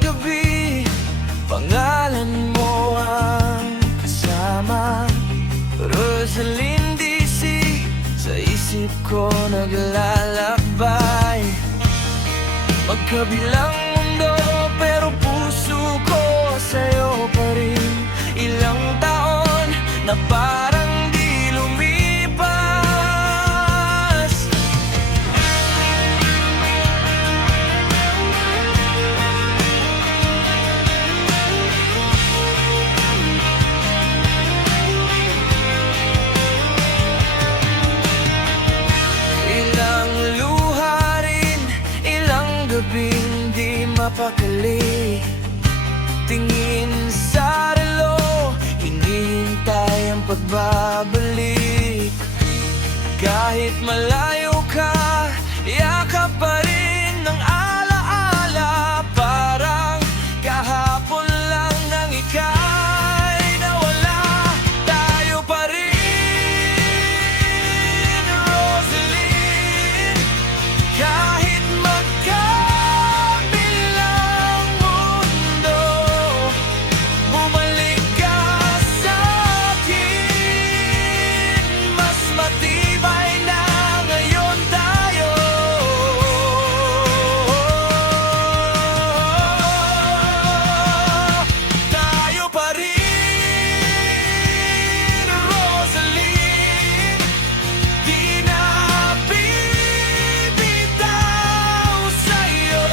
gabi, pangalan mo ang kasama. Rosaline DC, sa isip ko naglalakbay. Magkabilang mundo pero puso ko sa'yo pa rin. Ilang taon na parang di lumipas. Ilang luha rin, ilang gabing di mapakali. Tingin sa relo, hinihintay ang pagbabalik. Kahit malayo ka, yakap pa rin ng alaala. Parang kahapon lang nang ika'y nawala. Tayo pa rin, Rosaline, kahit magkabilang mundo. Bumalik ka sa akin, mas matibay na ngayon tayo. Tayo pa rin, Rosaline, di na bibitaw sa'yo.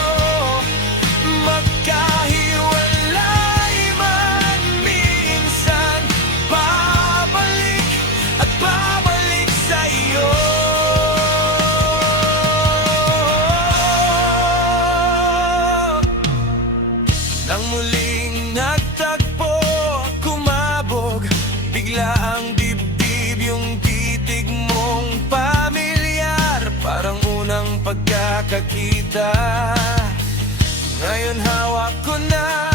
Magkahiwalay man minsan, babalik at babalik sa'yo. Nang muling nagtagpo, kumabog bigla ang dibdib. Yung titig mong pamilyar, parang unang pagkakakita. Ngayon hawak ko na